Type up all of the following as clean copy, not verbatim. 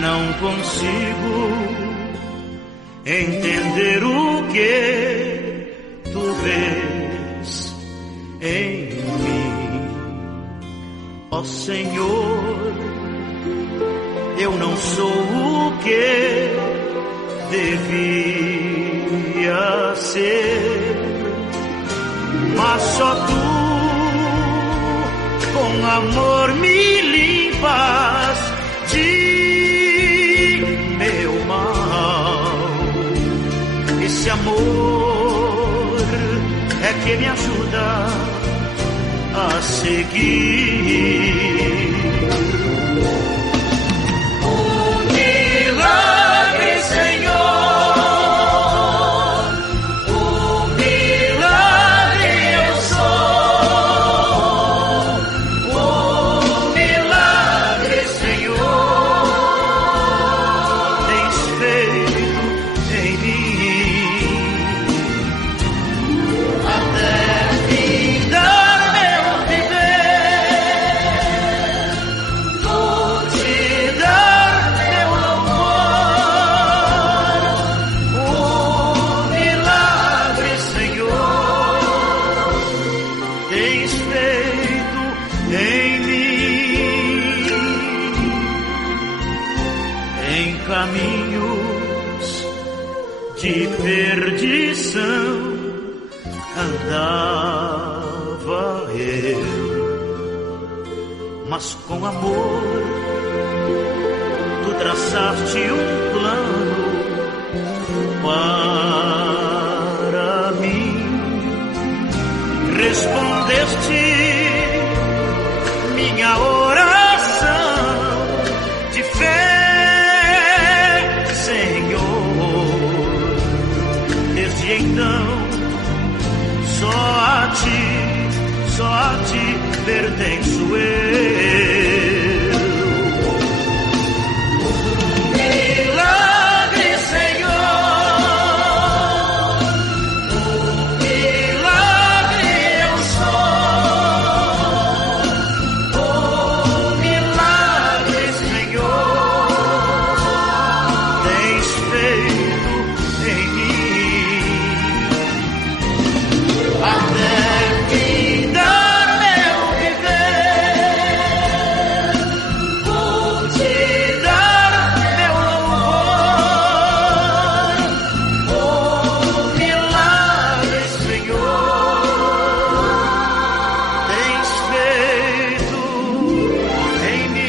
Não consigo entender o que tu vês em mim, ó Senhor. Eu não sou o que devia ser, mas só tu com amor me limpas de meu mal. Esse amor é que me ajuda a seguir. Um milagre, Senhor. Um milagre eu sou. Um milagre, Senhor, tens feito em mim. Até findar meu viver, vou te dar meu louvor. Um milagre, Senhor, tens feito em mim. Em caminhos de perdição andava eu, mas com amor tu traçaste um plano para mim. Respondeste minha oração de fé, Senhor. Desde então só a ti pertenço eu. Milagre, Senhor. Milagre eu sou. Milagre, Senhor, tens feito em mim. Até findar meu viver, vou te dar meu louvor. Oh, milagre, Senhor, tens feito em mim.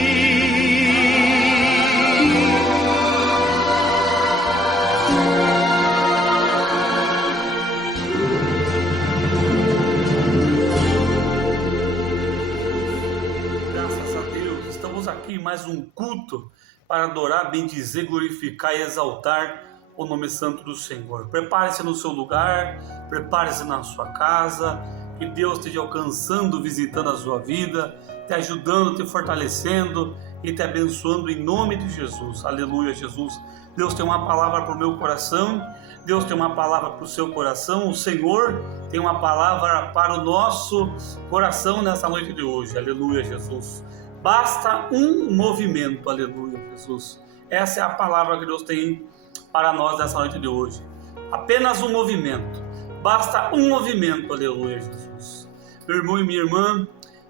Graças a Deus, estamos aqui em mais um culto para adorar, bendizer, glorificar e exaltar o nome santo do Senhor. Prepare-se no seu lugar, prepare-se na sua casa, que Deus esteja alcançando, visitando a sua vida, te ajudando, te fortalecendo e te abençoando em nome de Jesus. Aleluia, Jesus. Deus tem uma palavra para o meu coração, Deus tem uma palavra para o seu coração, o Senhor tem uma palavra para o nosso coração nessa noite de hoje. Aleluia, Jesus. Basta um movimento, aleluia, Jesus. Essa é a palavra que Deus tem para nós nessa noite de hoje. Apenas um movimento. Basta um movimento, aleluia, Jesus. Meu irmão e minha irmã,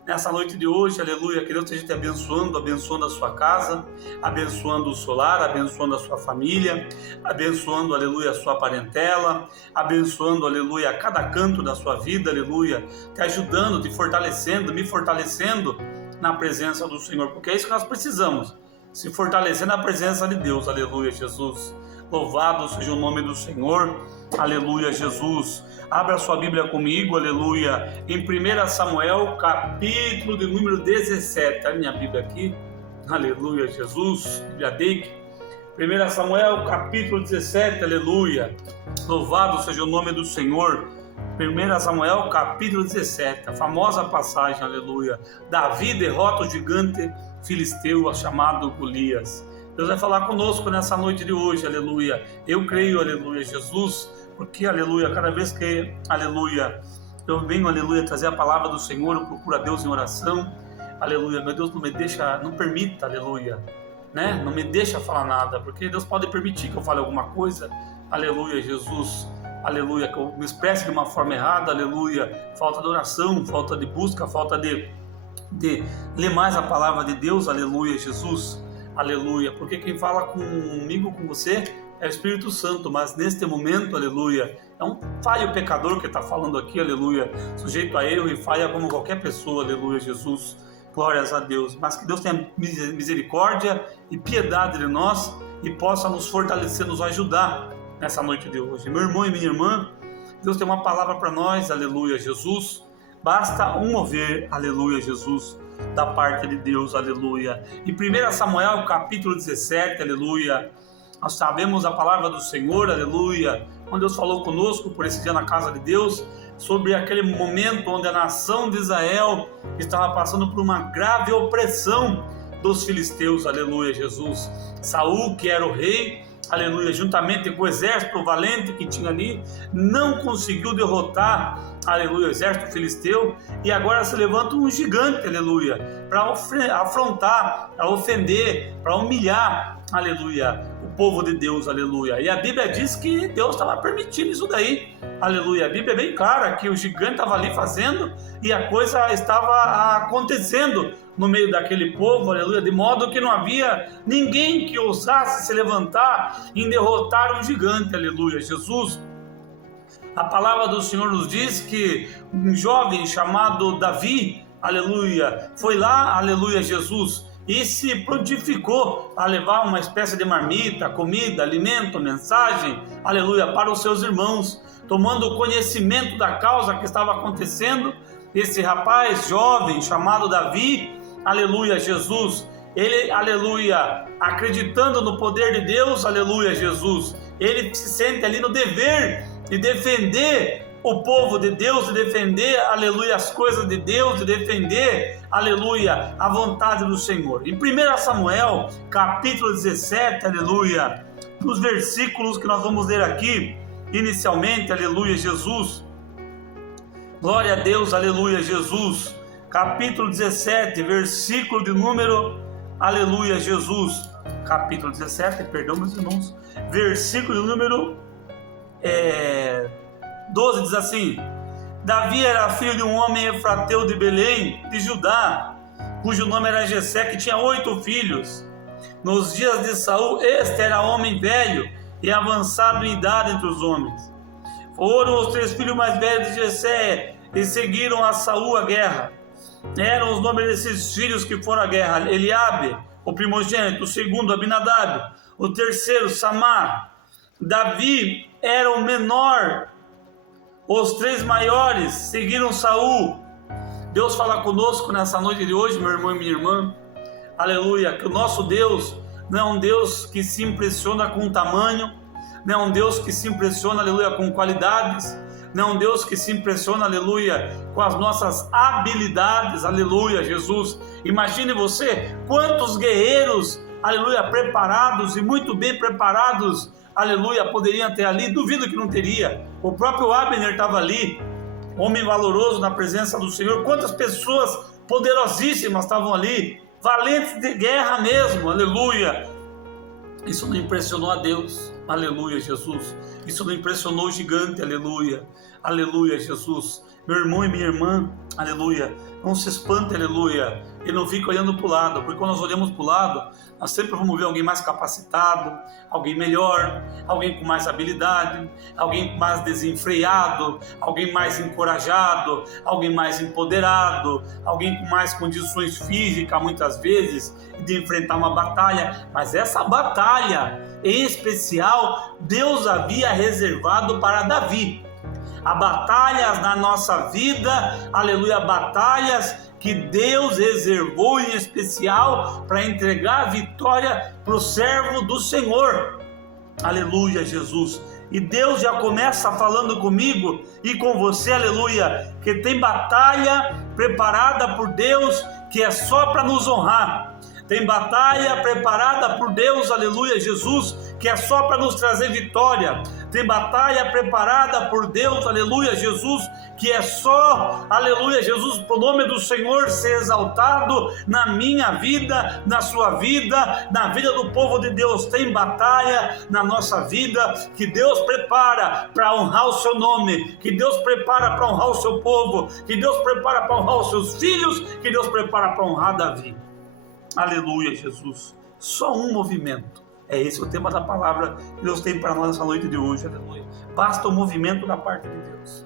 nessa noite de hoje, aleluia, que Deus esteja te abençoando, abençoando a sua casa, abençoando o seu lar, abençoando a sua família, abençoando, aleluia, a sua parentela, abençoando, aleluia, cada canto da sua vida, aleluia, te ajudando, te fortalecendo, me fortalecendo na presença do Senhor, porque é isso que nós precisamos, se fortalecer na presença de Deus, aleluia, Jesus. Louvado seja o nome do Senhor, aleluia, Jesus. Abra sua Bíblia comigo, aleluia, em 1 Samuel, capítulo de número 17, a minha Bíblia aqui, aleluia, Jesus, Bíblia Dake. 1 Samuel, capítulo 17, aleluia. Louvado seja o nome do Senhor, 1 Samuel capítulo 17, a famosa passagem, aleluia. Davi derrota o gigante filisteu chamado Golias. Deus vai falar conosco nessa noite de hoje, aleluia. Eu creio, aleluia, Jesus, porque, aleluia, cada vez que, aleluia, eu venho, aleluia, trazer a palavra do Senhor, eu procuro a Deus em oração, aleluia. Meu Deus, não permita, aleluia, né? Não me deixa falar nada, porque Deus pode permitir que eu fale alguma coisa, aleluia, Jesus, aleluia, que eu me expresse de uma forma errada, aleluia, falta de oração, falta de busca, falta de ler mais a palavra de Deus, aleluia, Jesus, aleluia, porque quem fala comigo, com você, é o Espírito Santo, mas neste momento, aleluia, é um falho pecador que está falando aqui, aleluia, sujeito a erro e falha como qualquer pessoa, aleluia, Jesus, glórias a Deus, mas que Deus tenha misericórdia e piedade de nós e possa nos fortalecer, nos ajudar nessa noite de hoje. Meu irmão e minha irmã, Deus tem uma palavra para nós, aleluia, Jesus, basta um mover, aleluia, Jesus, da parte de Deus, aleluia. Em 1 Samuel capítulo 17, aleluia, nós sabemos a palavra do Senhor, aleluia, quando Deus falou conosco por esse dia na casa de Deus, sobre aquele momento onde a nação de Israel estava passando por uma grave opressão dos filisteus, aleluia, Jesus. Saul, que era o rei, aleluia, juntamente com o exército valente que tinha ali, não conseguiu derrotar, aleluia, o exército filisteu, e agora se levanta um gigante, aleluia, para afrontar, para ofender, para humilhar, aleluia, o povo de Deus, aleluia. E a Bíblia diz que Deus estava permitindo isso daí, aleluia. A Bíblia é bem clara que o gigante estava ali fazendo e a coisa estava acontecendo no meio daquele povo, aleluia, de modo que não havia ninguém que ousasse se levantar em derrotar um gigante, aleluia, Jesus. A palavra do Senhor nos diz que um jovem chamado Davi, aleluia, foi lá, aleluia, Jesus, e se prontificou a levar uma espécie de marmita, comida, alimento, mensagem, aleluia, para os seus irmãos, tomando conhecimento da causa que estava acontecendo. Esse rapaz jovem chamado Davi, aleluia, Jesus, ele, aleluia, acreditando no poder de Deus, aleluia, Jesus, ele se sente ali no dever de defender o povo de Deus, de defender, aleluia, as coisas de Deus, de defender, aleluia, a vontade do Senhor. Em 1 Samuel, capítulo 17, aleluia, nos versículos que nós vamos ler aqui, inicialmente, aleluia, Jesus, glória a Deus, aleluia, Jesus, capítulo 17, versículo de número, aleluia, Jesus, capítulo 17, perdão meus irmãos, versículo de número 12 diz assim: Davi era filho de um homem efrateu de Belém, de Judá, cujo nome era Jessé, que tinha 8 filhos. Nos dias de Saul, este era homem velho e avançado em idade entre os homens. Foram os 3 filhos mais velhos de Jessé e seguiram a Saul à guerra. Eram os nomes desses filhos que foram à guerra: Eliabe, o primogênito; o segundo, Abinadab; o terceiro, Samar. Davi era o menor. Os 3 maiores seguiram Saul. Deus fala conosco nessa noite de hoje, meu irmão e minha irmã, aleluia, que o nosso Deus não é um Deus que se impressiona com tamanho, não é um Deus que se impressiona, aleluia, com qualidades, não é um Deus que se impressiona, aleluia, com as nossas habilidades, aleluia, Jesus. Imagine você quantos guerreiros, aleluia, preparados e muito bem preparados, aleluia, poderiam ter ali. Duvido que não teria. O próprio Abner estava ali, homem valoroso na presença do Senhor. Quantas pessoas poderosíssimas estavam ali, valentes de guerra mesmo, aleluia. Isso não impressionou a Deus, aleluia, Jesus. Isso não impressionou o gigante, aleluia, aleluia, Jesus. Meu irmão e minha irmã, aleluia, não se espante, aleluia, e não fique olhando para o lado, porque quando nós olhamos para o lado, nós sempre vamos ver alguém mais capacitado, alguém melhor, alguém com mais habilidade, alguém mais desenfreado, alguém mais encorajado, alguém mais empoderado, alguém com mais condições físicas, muitas vezes, de enfrentar uma batalha. Mas essa batalha, em especial, Deus havia reservado para Davi. Há batalhas na nossa vida, aleluia, batalhas que Deus reservou em especial para entregar a vitória para o servo do Senhor, aleluia, Jesus. E Deus já começa falando comigo e com você, aleluia, que tem batalha preparada por Deus que é só para nos honrar. Tem batalha preparada por Deus, aleluia, Jesus, que é só para nos trazer vitória. Tem batalha preparada por Deus, aleluia, Jesus, que é só, aleluia, Jesus, para o nome do Senhor ser exaltado na minha vida, na sua vida, na vida do povo de Deus. Tem batalha na nossa vida que Deus prepara para honrar o seu nome, que Deus prepara para honrar o seu povo, que Deus prepara para honrar os seus filhos, que Deus prepara para honrar Davi. Aleluia, Jesus. Só um movimento. É esse o tema da palavra que Deus tem para nós nessa noite de hoje. Aleluia. Basta o movimento da parte de Deus.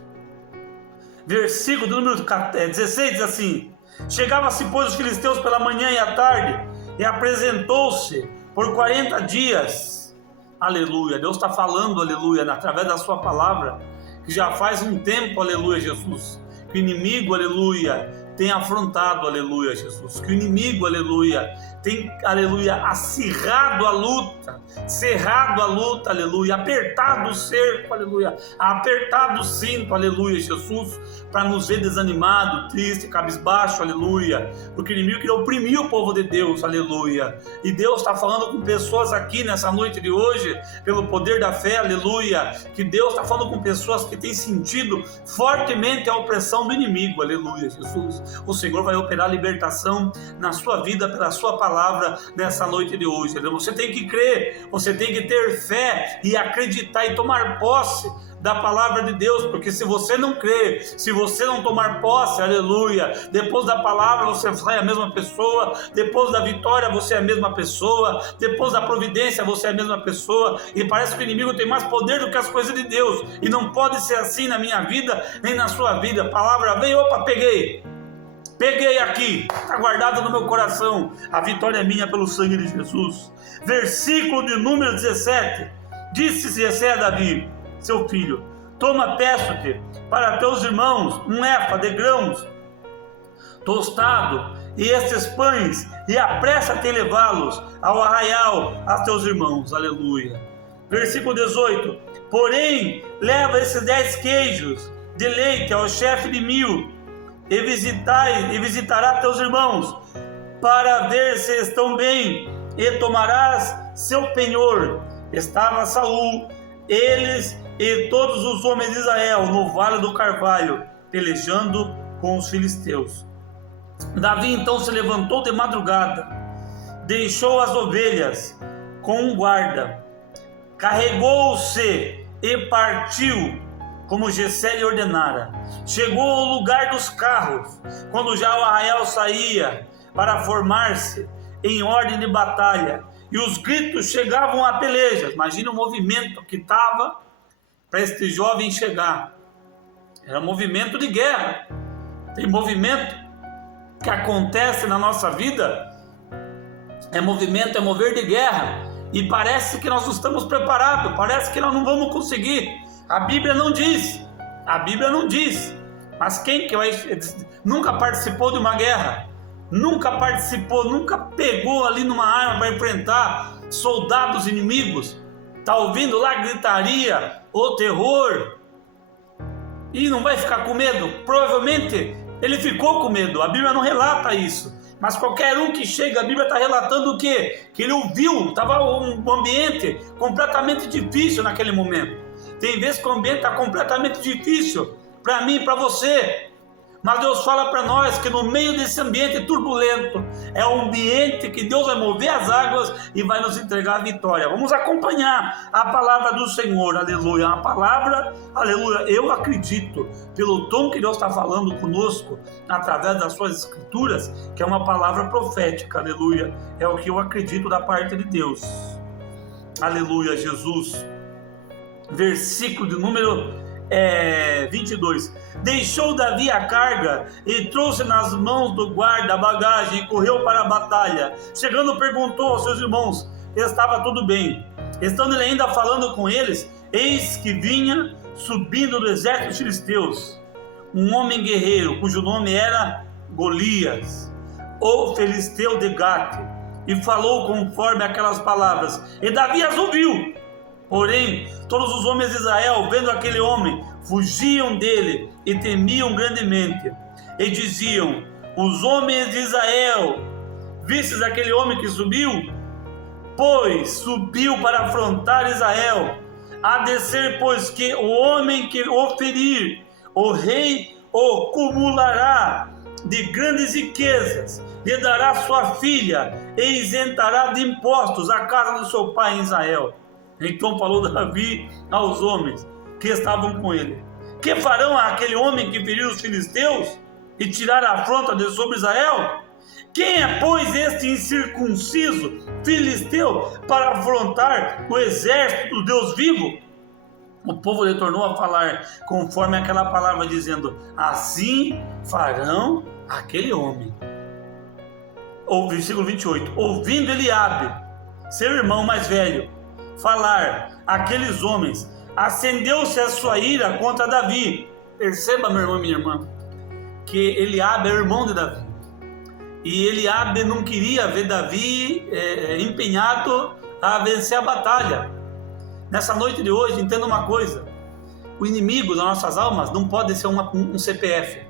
Versículo do número 16 diz assim: chegava-se, pois, os filisteus pela manhã e à tarde, e apresentou-se por 40 dias. Aleluia. Deus está falando, aleluia, através da sua palavra, que já faz um tempo, aleluia, Jesus, que o inimigo, aleluia, tem afrontado, aleluia, Jesus, que o inimigo, aleluia, tem, aleluia, acirrado a luta, cerrado a luta, aleluia, apertado o cerco, aleluia, apertado o cinto, aleluia, Jesus, para nos ver desanimado, triste, cabisbaixo, aleluia, porque o inimigo queria oprimir o povo de Deus, aleluia, e Deus está falando com pessoas aqui nessa noite de hoje, pelo poder da fé, aleluia, que Deus está falando com pessoas que têm sentido fortemente a opressão do inimigo, aleluia, Jesus. O Senhor vai operar libertação na sua vida pela sua palavra nessa noite de hoje. Você tem que crer, você tem que ter fé e acreditar e tomar posse da palavra de Deus, porque se você não crer, se você não tomar posse, aleluia, depois da palavra você sai a mesma pessoa, depois da vitória você é a mesma pessoa, depois da providência você é a mesma pessoa, e parece que o inimigo tem mais poder do que as coisas de Deus, e não pode ser assim na minha vida, nem na sua vida. A palavra veio, opa, peguei aqui, está guardado no meu coração, a vitória é minha pelo sangue de Jesus. Versículo de número 17, disse Jessé a Davi, seu filho: toma, peço-te, para teus irmãos um efa de grãos tostado e estes pães, e apressa-te em levá-los ao arraial a teus irmãos, aleluia. Versículo 18, porém leva esses 10 queijos de leite ao chefe de 1000, e visitará teus irmãos, para ver se estão bem, e tomarás seu penhor. Estava Saul, eles e todos os homens de Israel no vale do Carvalho, pelejando com os filisteus. Davi então se levantou de madrugada, deixou as ovelhas com um guarda, carregou-se e partiu, como Jessé lhe ordenara. Chegou ao lugar dos carros, quando já o arraial saía para formar-se em ordem de batalha, e os gritos chegavam a pelejas. Imagina o movimento que estava para este jovem chegar. Era movimento de guerra. Tem movimento que acontece na nossa vida, é movimento, é mover de guerra, e parece que nós não estamos preparados, parece que nós não vamos conseguir. A Bíblia não diz, mas quem que nunca participou de uma guerra, nunca pegou ali numa arma para enfrentar soldados inimigos, está ouvindo lá gritaria ou terror, e não vai ficar com medo? Provavelmente ele ficou com medo, a Bíblia não relata isso, mas qualquer um que chega, a Bíblia está relatando o quê? Que ele ouviu, estava um ambiente completamente difícil naquele momento. Tem vezes que o ambiente está completamente difícil para mim e para você, mas Deus fala para nós que no meio desse ambiente turbulento, é um ambiente que Deus vai mover as águas e vai nos entregar a vitória. Vamos acompanhar a palavra do Senhor, aleluia, a palavra, aleluia, eu acredito, pelo tom que Deus está falando conosco, através das suas escrituras, que é uma palavra profética, aleluia, é o que eu acredito da parte de Deus, aleluia, Jesus. Versículo de número 22, deixou Davi a carga e trouxe nas mãos do guarda a bagagem e correu para a batalha. Chegando, perguntou aos seus irmãos, estava tudo bem. Estando ele ainda falando com eles, eis que vinha subindo do exército dos filisteus um homem guerreiro, cujo nome era Golias, o filisteu de Gate, e falou conforme aquelas palavras, e Davi as ouviu. Porém, todos os homens de Israel, vendo aquele homem, fugiam dele e temiam grandemente. E diziam: os homens de Israel, vistes aquele homem que subiu? Pois subiu para afrontar Israel. A descer, pois, que o homem que o ferir, o rei o cumulará de grandes riquezas, lhe dará sua filha e isentará de impostos a casa do seu pai em Israel. Então falou Davi aos homens que estavam com ele: que farão àquele homem que feriu os filisteus e tirar a afronta de sobre Israel? Quem é, pois, este incircunciso filisteu para afrontar o exército do Deus vivo? O povo retornou a falar conforme aquela palavra, dizendo: assim farão aquele homem. O versículo 28. Ouvindo Eliabe, seu irmão mais velho, falar aqueles homens, acendeu-se a sua ira contra Davi. Perceba, meu irmão e minha irmã, que Eliabe é irmão de Davi. E Eliabe não queria ver Davi empenhado a vencer a batalha. Nessa noite de hoje, entenda uma coisa: o inimigo das nossas almas não pode ser um CPF.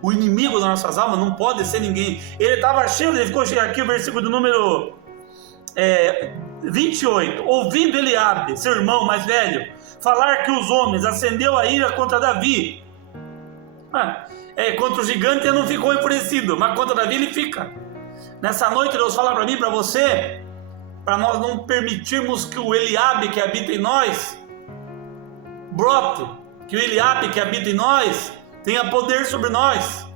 O inimigo das nossas almas não pode ser ninguém. Ele estava cheio, ele ficou cheio aqui, o versículo do número 28. Ouvindo Eliabe, seu irmão mais velho, falar que os homens, acendeu a ira contra Davi. Contra o gigante ele não ficou enfurecido, mas contra Davi ele fica. Nessa noite Deus fala para mim e para você, para nós não permitirmos que o Eliabe que habita em nós brote, que o Eliabe que habita em nós tenha poder sobre nós.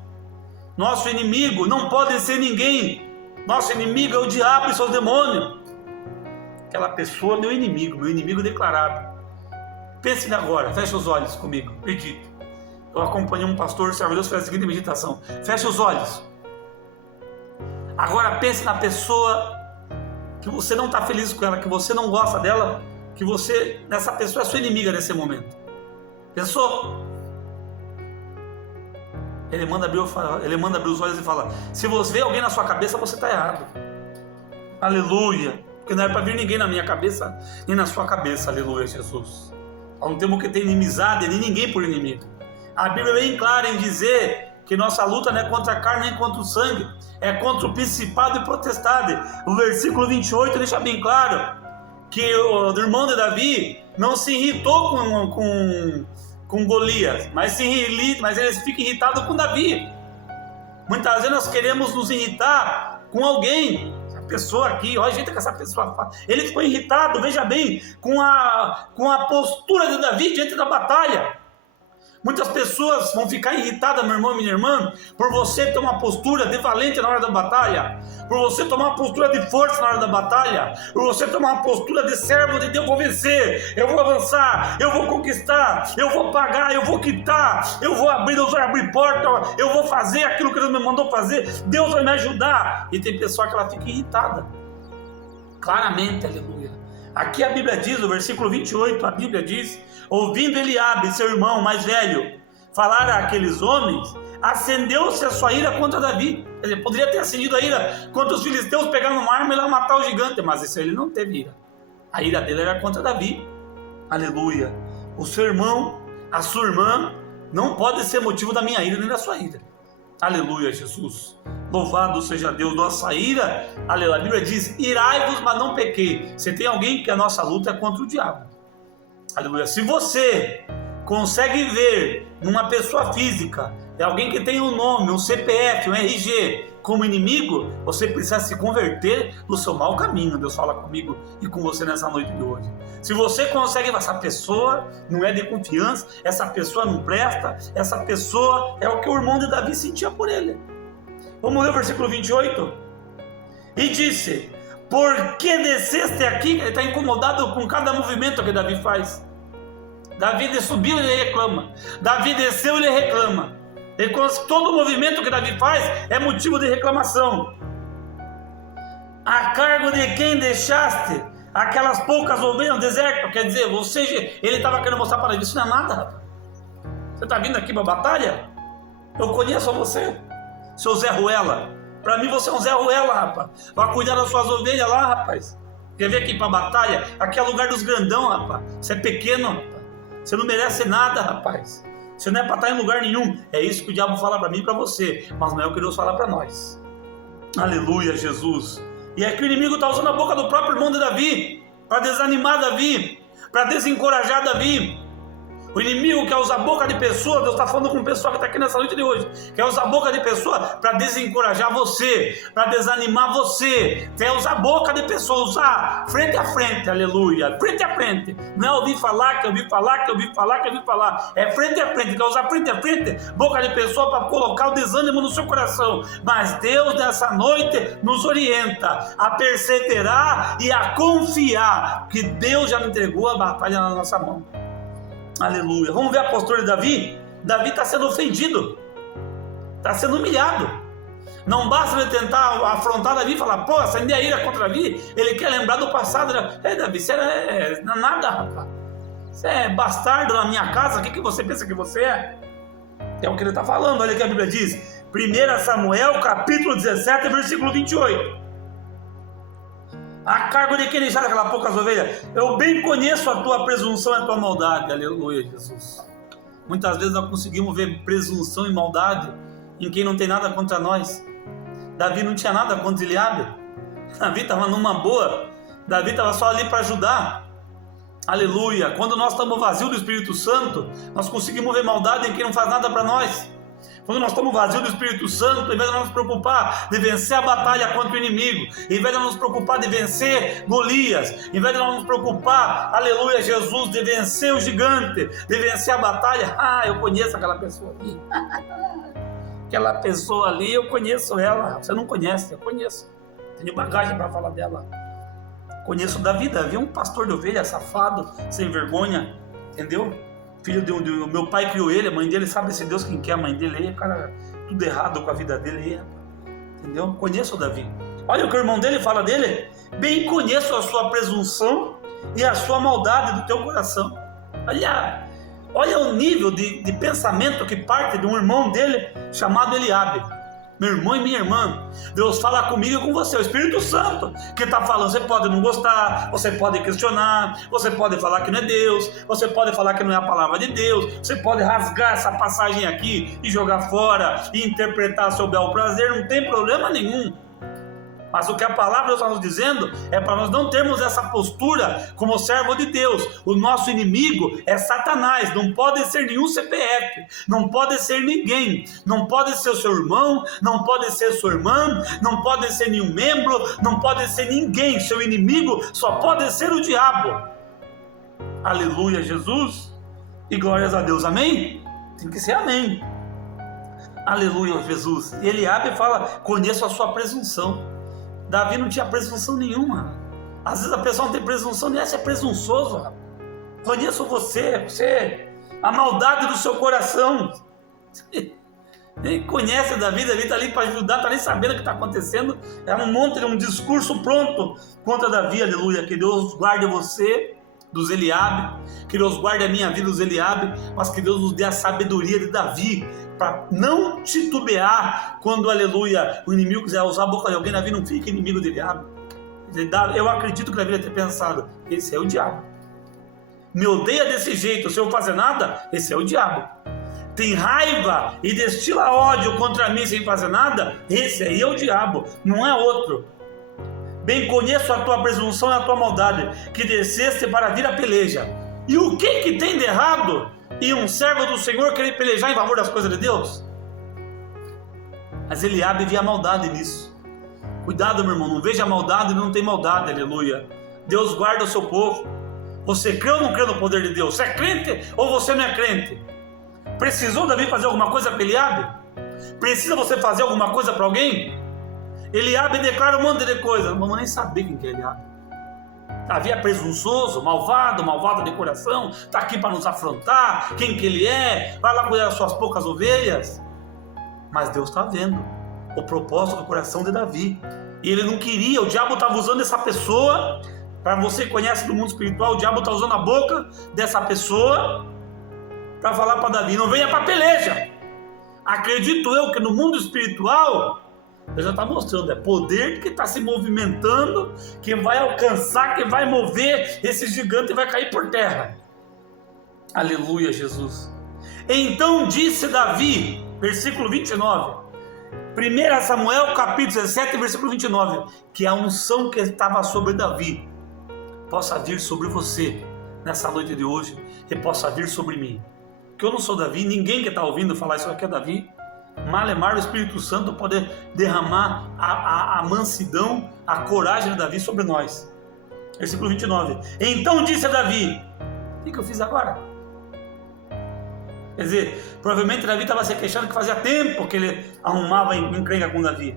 Nosso inimigo não pode ser ninguém. Nosso inimigo é o diabo e seus demônios. Aquela pessoa é meu inimigo declarado. Pense agora, feche os olhos comigo, medite. Eu acompanhei um pastor, servo de Deus, fez a seguinte meditação: feche os olhos. Agora pense na pessoa que você não está feliz com ela, que você não gosta dela, que essa pessoa é sua inimiga nesse momento. Pensou? Ele manda abrir os olhos e fala: se você vê alguém na sua cabeça, você está errado. Aleluia. Porque não é para vir ninguém na minha cabeça, nem na sua cabeça. Aleluia, Jesus. Nós não temos que ter inimizade, nem ninguém por inimigo. A Bíblia é bem clara em dizer que nossa luta não é contra a carne nem contra o sangue, é contra o principado e potestade. O versículo 28 deixa bem claro que o irmão de Davi não se irritou com Golias, mas eles ficam irritados com Davi. Muitas vezes nós queremos nos irritar com alguém. Essa pessoa aqui, olha a gente que essa pessoa faz. Ele ficou irritado, veja bem, com a postura de Davi diante da batalha. Muitas pessoas vão ficar irritadas, meu irmão e minha irmã, por você ter uma postura de valente na hora da batalha, por você tomar uma postura de força na hora da batalha, por você tomar uma postura de servo de Deus. Vou vencer, eu vou avançar, eu vou conquistar, eu vou pagar, eu vou quitar, Deus vai abrir porta, eu vou fazer aquilo que Deus me mandou fazer, Deus vai me ajudar. E tem pessoa que ela fica irritada, claramente, aleluia. Aqui a Bíblia diz, no versículo 28, a Bíblia diz: ouvindo Eliabe, seu irmão mais velho, falar àqueles homens, acendeu-se a sua ira contra Davi. Ele poderia ter acendido a ira contra os filisteus, pegando uma arma e lá matar o gigante, mas isso ele não teve ira. A ira dele era contra Davi. Aleluia. O seu irmão, a sua irmã, não pode ser motivo da minha ira nem da sua ira. Aleluia, Jesus. Louvado seja Deus. Nossa ira, aleluia. A Bíblia diz: irai-vos, mas não pequei. Você tem alguém que a nossa luta é contra o diabo. Aleluia. Se você consegue ver numa pessoa física, é alguém que tem um nome, um CPF, um RG, como inimigo, você precisa se converter do seu mau caminho. Deus fala comigo e com você nessa noite de hoje. Se você consegue, essa pessoa não é de confiança, essa pessoa não presta, essa pessoa é o que o irmão de Davi sentia por ele. Vamos ler o versículo 28. E disse: por que desceste aqui? Ele está incomodado com cada movimento que Davi faz. Davi subiu, ele reclama. Davi desceu, ele reclama. E todo movimento que Davi faz é motivo de reclamação. A cargo de quem deixaste aquelas poucas ovelhas no deserto? Quer dizer, ele estava querendo mostrar para Davi: isso não é nada, rapaz. Você está vindo aqui para a batalha? Eu conheço você, seu Zé Ruela. Para mim você é um Zé Ruela, rapaz. Vai cuidar das suas ovelhas lá, rapaz. Quer vir aqui para a batalha? Aqui é o lugar dos grandão, rapaz. Você é pequeno, rapaz. Você não merece nada, rapaz. Você não é para estar em lugar nenhum. É isso que o diabo fala para mim e para você, mas não é o que Deus fala para nós. Aleluia, Jesus. E é que o inimigo está usando a boca do próprio irmão de Davi para desanimar Davi, para desencorajar Davi. O inimigo quer usar a boca de pessoa, Deus está falando com o pessoal que está aqui nessa noite de hoje, quer usar a boca de pessoa para desencorajar você, para desanimar você, quer usar a boca de pessoa, usar frente a frente, aleluia, frente a frente, não é ouvir falar, que ouvir falar, que ouvir falar, que ouvir falar, é frente a frente, quer usar frente a frente, boca de pessoa para colocar o desânimo no seu coração, mas Deus nessa noite nos orienta a perseverar e a confiar, que Deus já entregou a batalha na nossa mão. Aleluia. Vamos ver a postura de Davi? Davi está sendo ofendido, está sendo humilhado. Não basta ele tentar afrontar Davi e falar, pô, acender a ira contra Davi. Ele quer lembrar do passado. Davi, você é nada, rapaz. Você é bastardo na minha casa. O que você pensa que você é? É o que ele está falando. Olha o que a Bíblia diz. 1 Samuel, capítulo 17, versículo 28. A cargo de quem deixar aquela poucas ovelhas, eu bem conheço a tua presunção e a tua maldade. Aleluia, Jesus. Muitas vezes nós conseguimos ver presunção e maldade em quem não tem nada contra nós. Davi não tinha nada contra Eliabe. Davi estava numa boa. Davi estava só ali para ajudar. Aleluia. Quando nós estamos vazios do Espírito Santo, nós conseguimos ver maldade em quem não faz nada para nós. Quando nós estamos vazios do Espírito Santo, em vez de nós nos preocupar de vencer a batalha contra o inimigo, em vez de nós nos preocupar de vencer Golias, em vez de nós nos preocupar, aleluia, Jesus, de vencer o gigante, de vencer a batalha, eu conheço aquela pessoa ali. Aquela pessoa ali, eu conheço ela. Você não conhece, eu conheço. Tenho bagagem para falar dela. Conheço Davi. Davi é um pastor de ovelha, safado, sem vergonha, entendeu? Filho de meu pai criou ele, a mãe dele sabe esse Deus quem quer, a mãe dele, cara, tudo errado com a vida dele, entendeu? Conheço o Davi. Olha o que o irmão dele fala dele. Bem conheço a sua presunção e a sua maldade do teu coração. Olha o nível de pensamento que parte de um irmão dele chamado Eliabe. Meu irmão e minha irmã, Deus fala comigo e com você, o Espírito Santo que está falando. Você pode não gostar, você pode questionar, você pode falar que não é Deus, você pode falar que não é a palavra de Deus, você pode rasgar essa passagem aqui e jogar fora e interpretar seu bel prazer, não tem problema nenhum. Mas o que a palavra está nos dizendo é para nós não termos essa postura como servo de Deus. O nosso inimigo é Satanás, não pode ser nenhum CPF, não pode ser ninguém, não pode ser o seu irmão, não pode ser sua irmã, não pode ser nenhum membro, não pode ser ninguém. Seu inimigo só pode ser o diabo. Aleluia, Jesus, e glórias a Deus, amém? Tem que ser amém. Aleluia, Jesus. E Eliabe fala, conheço a sua presunção. Davi não tinha presunção nenhuma. Às vezes a pessoa não tem presunção nenhuma, você é presunçoso. Conheço você, a maldade do seu coração. Nem conhece Davi está ali para ajudar, está nem sabendo o que está acontecendo. É um discurso pronto contra Davi, aleluia. Que Deus guarde você dos Eliabe, que Deus guarde a minha vida dos Eliabe, mas que Deus nos dê a sabedoria de Davi, para não titubear quando, aleluia, o inimigo quiser usar a boca de alguém. Davi não fica inimigo de Eliabe. Eu acredito que Davi deve ter pensado, esse é o diabo. Me odeia desse jeito, se eu fazer nada, esse é o diabo. Tem raiva e destila ódio contra mim sem fazer nada, esse aí é o diabo, não é outro. Bem conheço a tua presunção e a tua maldade, que desceste para vir a peleja. E o que tem de errado e um servo do Senhor querer pelejar em favor das coisas de Deus? Mas Eliabe via a maldade nisso. Cuidado, meu irmão, não veja a maldade e não tem maldade, aleluia. Deus guarda o seu povo. Você crê ou não crê no poder de Deus? Você é crente ou você não é crente? Precisou Davi fazer alguma coisa para Eliabe? Precisa você fazer alguma coisa para alguém? Eliabe declara um monte de coisa, não vamos nem saber quem que é Eliabe. Davi é presunçoso, malvado de coração, está aqui para nos afrontar, quem que ele é, vai lá cuidar das suas poucas ovelhas. Mas Deus está vendo o propósito do coração de Davi, e ele não queria, o diabo estava usando essa pessoa, para você que conhece do mundo espiritual, o diabo está usando a boca dessa pessoa, para falar para Davi, não venha para peleja. Acredito eu que no mundo espiritual, Deus já está mostrando, é poder que está se movimentando, que vai alcançar, que vai mover esse gigante e vai cair por terra. Aleluia, Jesus. Então disse Davi, versículo 29, 1 Samuel capítulo 17, versículo 29, que a unção que estava sobre Davi possa vir sobre você nessa noite de hoje e possa vir sobre mim. Que eu não sou Davi, ninguém que está ouvindo falar isso aqui é Davi. Malemar o Espírito Santo poder derramar a mansidão, a coragem de Davi sobre nós. Versículo 29. Então disse Davi, o que eu fiz agora? Quer dizer, provavelmente Davi estava se queixando que fazia tempo que ele arrumava encrenca com Davi.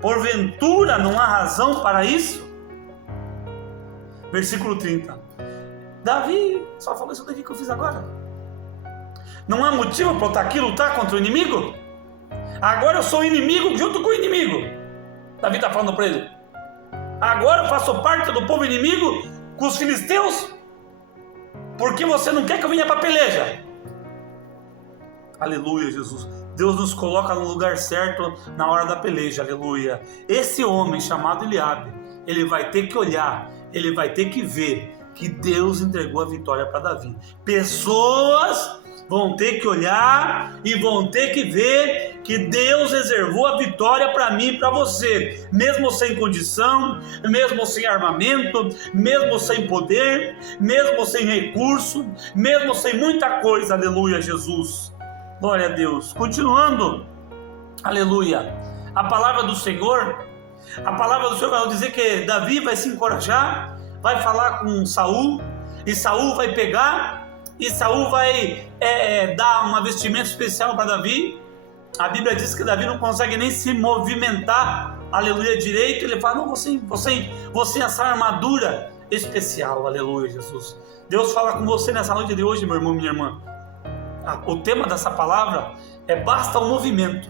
Porventura não há razão para isso? Versículo 30. Davi só falou isso daqui que eu fiz agora. Não há motivo para eu estar aqui lutar contra o inimigo? Agora eu sou inimigo junto com o inimigo. Davi está falando para ele. Agora eu faço parte do povo inimigo com os filisteus? Porque você não quer que eu venha para a peleja? Aleluia, Jesus. Deus nos coloca no lugar certo na hora da peleja, aleluia. Esse homem chamado Eliabe, ele vai ter que olhar, ele vai ter que ver que Deus entregou a vitória para Davi. Pessoas vão ter que olhar e vão ter que ver que Deus reservou a vitória para mim e para você, mesmo sem condição, mesmo sem armamento, mesmo sem poder, mesmo sem recurso, mesmo sem muita coisa, aleluia, Jesus. Glória a Deus. Continuando, aleluia, a palavra do Senhor vai dizer que Davi vai se encorajar, vai falar com Saul, e Saul vai pegar, e Saul vai dar uma vestimenta especial para Davi. A Bíblia diz que Davi não consegue nem se movimentar, aleluia, direito. Ele fala, não, você essa armadura especial, aleluia, Jesus. Deus fala com você nessa noite de hoje, meu irmão, minha irmã. O tema dessa palavra é basta um movimento.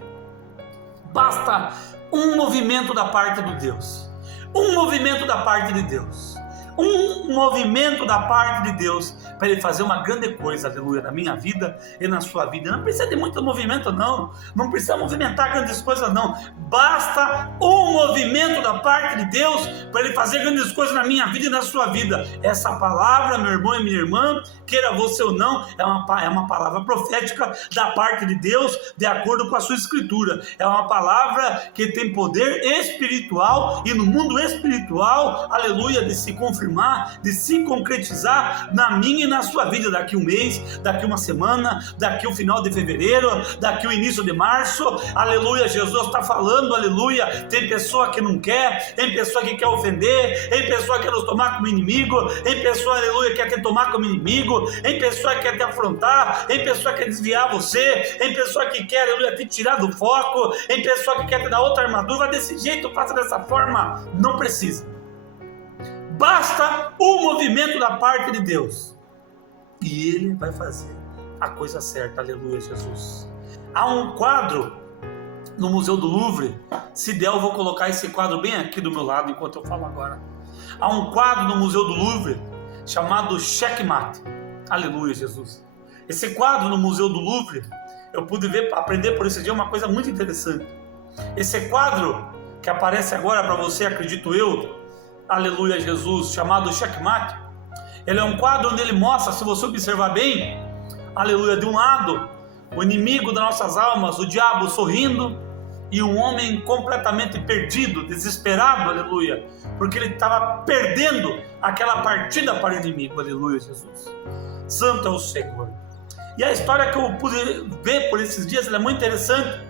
Basta um movimento da parte de Deus. Um movimento da parte de Deus. Um movimento da parte de Deus para Ele fazer uma grande coisa, aleluia, na minha vida e na sua vida. Não precisa de muito movimento, não. Não precisa movimentar grandes coisas, não. Basta um movimento da parte de Deus para Ele fazer grandes coisas na minha vida e na sua vida. Essa palavra, meu irmão e minha irmã, queira você ou não, é uma palavra profética da parte de Deus, de acordo com a sua escritura. É uma palavra que tem poder espiritual e no mundo espiritual, aleluia, de se confirmar, de se concretizar na minha e na sua vida, daqui um mês, daqui uma semana, daqui o final de fevereiro, daqui o início de março, aleluia, Jesus está falando, aleluia. Tem pessoa que não quer, tem pessoa que quer ofender, tem pessoa que quer nos tomar como inimigo, tem pessoa, aleluia, que quer te tomar como inimigo, tem pessoa que quer te afrontar, tem pessoa que quer desviar você, tem pessoa que quer, aleluia, te tirar do foco, tem pessoa que quer te dar outra armadura. Vai desse jeito, faça dessa forma, não precisa. Basta o movimento da parte de Deus e Ele vai fazer a coisa certa, aleluia, Jesus. Há um quadro no Museu do Louvre, se der eu vou colocar esse quadro bem aqui do meu lado enquanto eu falo agora. Há um quadro no Museu do Louvre chamado Checkmate, aleluia, Jesus. Esse quadro no Museu do Louvre, eu pude aprender por esse dia uma coisa muito interessante. Esse quadro que aparece agora para você, acredito eu, aleluia, Jesus, chamado Checkmate, ele é um quadro onde ele mostra, se você observar bem, aleluia, de um lado, o inimigo das nossas almas, o diabo sorrindo, e um homem completamente perdido, desesperado, aleluia, porque ele estava perdendo aquela partida para o inimigo, aleluia, Jesus. Santo é o Senhor. E a história que eu pude ver por esses dias, ela é muito interessante,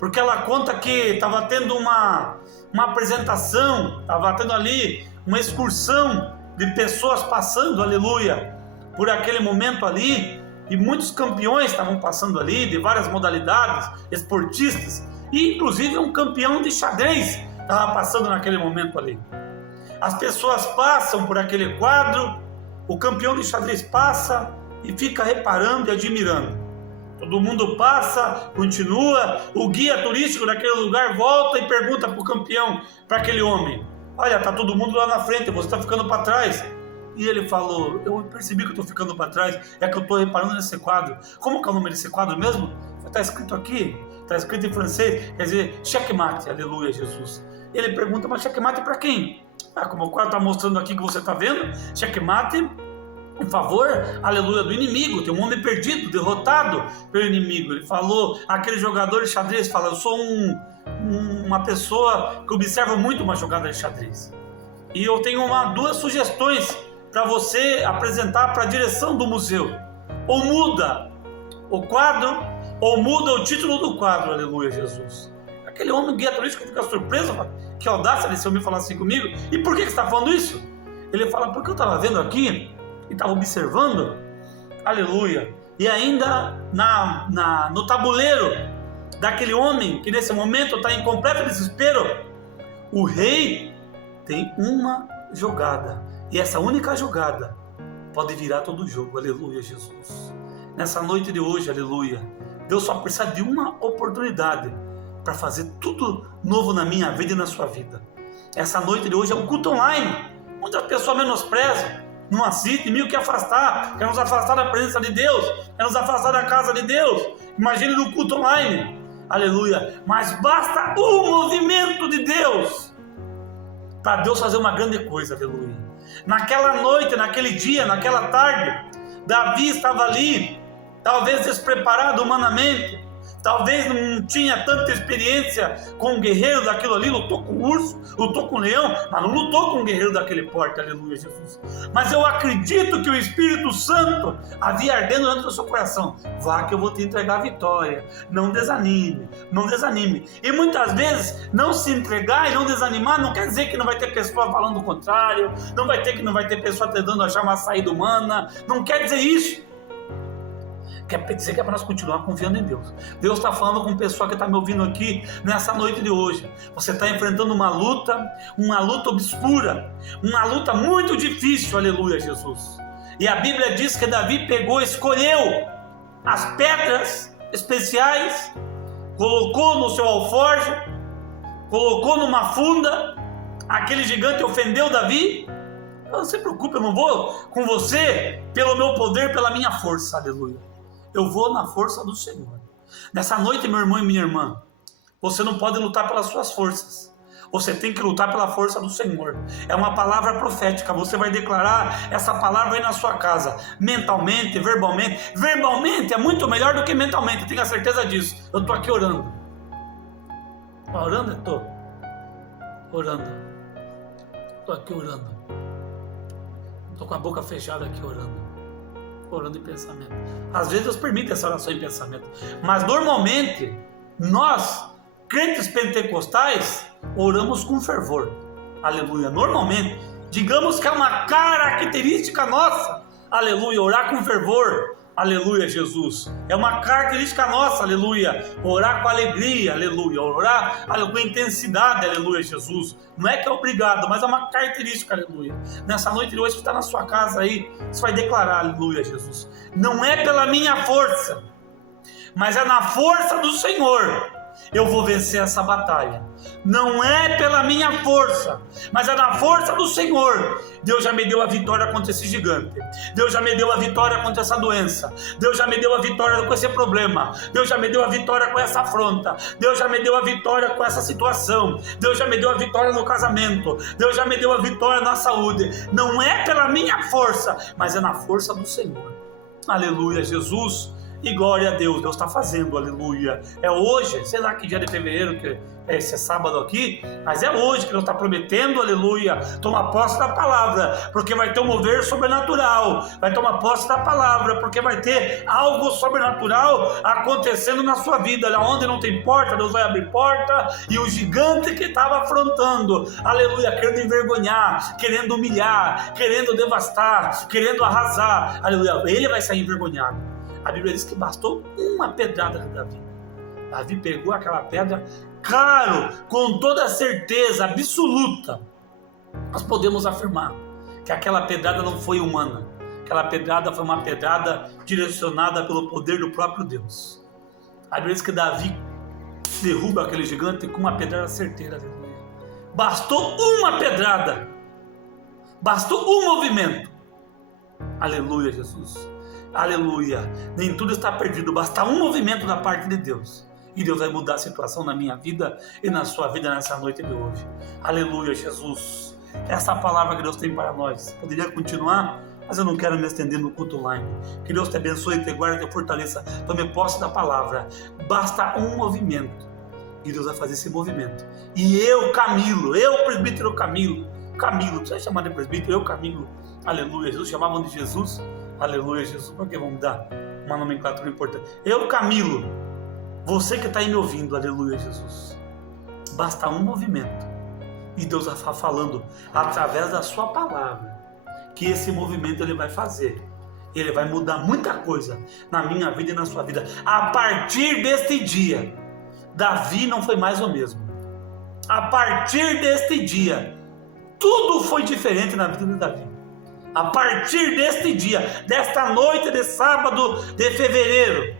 porque ela conta que estava tendo uma apresentação, estava tendo ali uma excursão de pessoas passando, aleluia, por aquele momento ali, e muitos campeões estavam passando ali, de várias modalidades, esportistas, e inclusive um campeão de xadrez estava passando naquele momento ali. As pessoas passam por aquele quadro, o campeão de xadrez passa e fica reparando e admirando. Todo mundo passa, continua, o guia turístico daquele lugar volta e pergunta para o campeão, para aquele homem, olha, está todo mundo lá na frente, você está ficando para trás. E ele falou, eu percebi que eu estou ficando para trás, é que eu estou reparando nesse quadro. Como que é o nome desse quadro mesmo? Está escrito aqui, está escrito em francês, quer dizer, checkmate, aleluia, Jesus. Ele pergunta, mas checkmate para quem? Como o quadro está mostrando aqui que você está vendo, checkmate em favor, aleluia, do inimigo. Tem um homem perdido, derrotado pelo inimigo. Ele falou, aquele jogador de xadrez fala, eu sou uma pessoa que observa muito uma jogada de xadrez. E eu tenho duas sugestões para você apresentar para a direção do museu. Ou muda o quadro, ou muda o título do quadro, aleluia, Jesus. Aquele homem guia turístico fica surpreso, fala, que audácia desse homem falar assim comigo. E por que você está falando isso? Ele fala, porque eu estava vendo aqui e estava observando, aleluia, e ainda no tabuleiro daquele homem que nesse momento está em completo desespero, o rei tem uma jogada, e essa única jogada pode virar todo o jogo, aleluia, Jesus. Nessa noite de hoje, aleluia, Deus só precisa de uma oportunidade para fazer tudo novo na minha vida e na sua vida. Essa noite de hoje é um culto online, muitas pessoas menosprezam, não assistem, meio que afastar, quer nos afastar da presença de Deus, quer nos afastar da casa de Deus. Imagine no culto online, aleluia, mas basta um movimento de Deus para Deus fazer uma grande coisa, aleluia. Naquela noite, naquele dia, naquela tarde, Davi estava ali, talvez despreparado humanamente, talvez não tinha tanta experiência com um guerreiro daquilo ali, lutou com urso, lutou com leão, mas não lutou com um guerreiro daquele porte, aleluia, Jesus. Mas eu acredito que o Espírito Santo havia ardendo dentro do seu coração. Vá que eu vou te entregar a vitória, não desanime, não desanime. E muitas vezes não se entregar e não desanimar não quer dizer que não vai ter pessoa falando o contrário, não vai ter pessoa tentando achar uma saída humana, não quer dizer isso. Quer dizer que é para nós continuar confiando em Deus. Deus está falando com pessoa que está me ouvindo aqui nessa noite de hoje. Você está enfrentando uma luta obscura, uma luta muito difícil, aleluia, Jesus. E a Bíblia diz que Davi escolheu as pedras especiais, colocou no seu alforje, colocou numa funda. Aquele gigante ofendeu Davi. Não se preocupe, eu não vou com você pelo meu poder, pela minha força, aleluia. Eu vou na força do Senhor. Nessa noite, meu irmão e minha irmã, você não pode lutar pelas suas forças. Você tem que lutar pela força do Senhor. É uma palavra profética. Você vai declarar essa palavra aí na sua casa. Mentalmente, verbalmente. Verbalmente é muito melhor do que mentalmente. Tenha certeza disso. Eu estou aqui orando. Orando? Estou. Orando. Estou aqui orando. Estou com a boca fechada aqui orando. Orando em pensamento. Às vezes Deus permite essa oração em pensamento, mas normalmente nós, crentes pentecostais, oramos com fervor, aleluia. Normalmente, digamos que é uma característica nossa, aleluia, orar com fervor, aleluia, Jesus. É uma característica nossa, aleluia, orar com alegria, aleluia, orar com intensidade, aleluia, Jesus. Não é que é obrigado, mas é uma característica, aleluia. Nessa noite de hoje, você está na sua casa aí, você vai declarar, aleluia, Jesus. Não é pela minha força, mas é na força do Senhor. Eu vou vencer essa batalha. Não é pela minha força, mas é na força do Senhor. Deus já me deu a vitória contra esse gigante. Deus já me deu a vitória contra essa doença. Deus já me deu a vitória com esse problema. Deus já me deu a vitória com essa afronta. Deus já me deu a vitória com essa situação. Deus já me deu a vitória no casamento. Deus já me deu a vitória na saúde. Não é pela minha força, mas é na força do Senhor. Aleluia, Jesus. E glória a Deus, Deus está fazendo, aleluia. É hoje, sei lá que dia de fevereiro, que esse é sábado aqui, mas é hoje que Deus está prometendo, aleluia. Toma posse da palavra, porque vai ter um mover sobrenatural. Vai tomar posse da palavra, porque vai ter algo sobrenatural acontecendo na sua vida. Onde não tem porta, Deus vai abrir porta. E o gigante que estava afrontando, aleluia, querendo envergonhar, querendo humilhar, querendo devastar, querendo arrasar, aleluia, ele vai sair envergonhado. A Bíblia diz que bastou uma pedrada de Davi. Davi pegou aquela pedra, claro, com toda certeza absoluta. Nós podemos afirmar que aquela pedrada não foi humana. Aquela pedrada foi uma pedrada direcionada pelo poder do próprio Deus. A Bíblia diz que Davi derruba aquele gigante com uma pedrada certeira. Bastou uma pedrada. Bastou um movimento. Aleluia, Jesus. Aleluia. Nem tudo está perdido, basta um movimento da parte de Deus. E Deus vai mudar a situação na minha vida e na sua vida nessa noite de hoje. Aleluia, Jesus. Essa palavra que Deus tem para nós. Poderia continuar, mas eu não quero me estender no culto online. Que Deus te abençoe, te guarde, te fortaleça. Tome posse da palavra. Basta um movimento. E Deus vai fazer esse movimento. E eu, Camilo, presbítero Camilo, precisa chamar de presbítero, eu, Camilo. Aleluia. Jesus chamavam de Jesus. Aleluia, Jesus. Por que vamos dar uma nomenclatura importante? Eu, Camilo. Você que está aí me ouvindo, aleluia, Jesus. Basta um movimento. E Deus está falando através da sua palavra que esse movimento Ele vai fazer. Ele vai mudar muita coisa na minha vida e na sua vida. A partir deste dia, Davi não foi mais o mesmo. A partir deste dia, tudo foi diferente na vida de Davi. A partir deste dia, desta noite de sábado de fevereiro,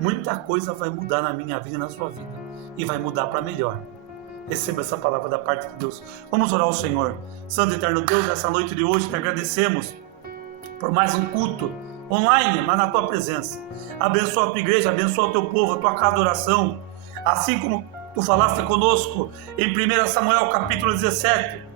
muita coisa vai mudar na minha vida e na sua vida. E vai mudar para melhor. Receba essa palavra da parte de Deus. Vamos orar ao Senhor. Santo e eterno Deus, nessa noite de hoje te agradecemos por mais um culto online, mas na tua presença. Abençoa a tua igreja, abençoa o teu povo, a tua casa de oração. Assim como tu falaste conosco em 1 Samuel capítulo 17.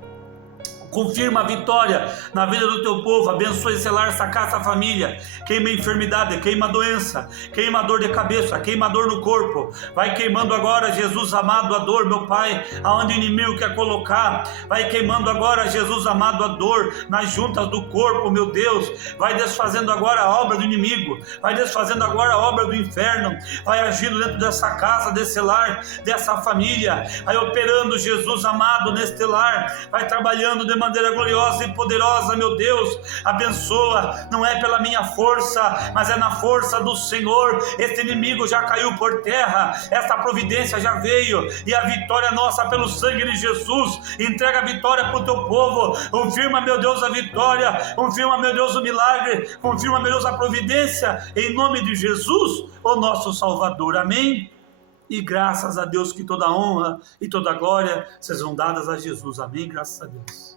Confirma a vitória na vida do teu povo. Abençoe esse lar, essa casa, essa família. Queima a enfermidade, queima a doença, queima a dor de cabeça, queima a dor no corpo. Vai queimando agora, Jesus amado, a dor, meu Pai, aonde o inimigo quer colocar. Vai queimando agora, Jesus amado, a dor nas juntas do corpo, meu Deus. Vai desfazendo agora a obra do inimigo. Vai desfazendo agora a obra do inferno. Vai agindo dentro dessa casa, desse lar, dessa família. Vai operando, Jesus amado, neste lar. Vai trabalhando de maneira gloriosa e poderosa, meu Deus. Abençoa, não é pela minha força, mas é na força do Senhor. Este inimigo já caiu por terra, esta providência já veio, e a vitória é nossa pelo sangue de Jesus. Entrega a vitória para o teu povo. Confirma, meu Deus, a vitória. Confirma, meu Deus, o milagre. Confirma, meu Deus, a providência, em nome de Jesus, o nosso Salvador. Amém. E graças a Deus que toda honra e toda glória sejam dadas a Jesus. Amém. Graças a Deus.